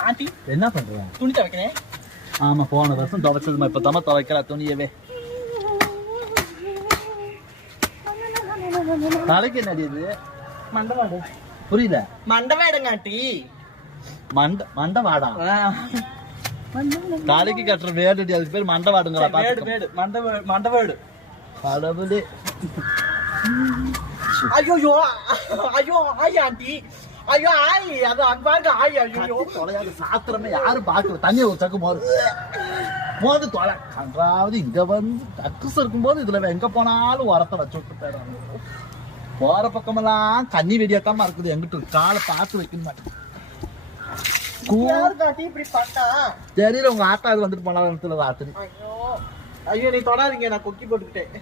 Aunty என்ன பண்ற துணி துவைக்கிறேன் ஆமா போன வருஷம் துவைச்சதுமா இப்ப துவைக்கல துணியவே. தலைக்கு என்னடி இது? மண்டவாடு. புரியல மண்டவாடுங்க ஆண்டி மண்ட மண்டை வாடா தலைக்கு கட்டுற வேடுடி அதுக்கு பேர் மண்டை வாடுங்களா வேடு வேடு மண்டவ மண்டவாடு. கடவுளே. ஐயோ ஐயோ ஆய் ஆண்டி ஐயோ ஆய் அது அன்பாங்க ஆய் ஐயோ. தொலையாது சாத்திரமே யாரும் பாக்கல தண்ணியை ஒரு சக்கு மோது மோது தொலை. கன்றாவது இங்க வந்து டக்குஸ் இருக்கும்போது இதுல எங்க போனாலும் உரத்தை வச்சு விட்டு போயிடும் போற பக்கமெல்லாம் தண்ணி வெடியாத்தாம இருக்குது. எங்கிட்ட காலை பார்த்து வைக்க மாட்டேன் தெரியல உங்க ஆத்தா அது வந்துட்டு போனா இடத்துல ராத்திரி. ஐயோ. ஐயோ நீ தொடாதீங்க நான் கொக்கி போட்டுக்கிட்டேன்.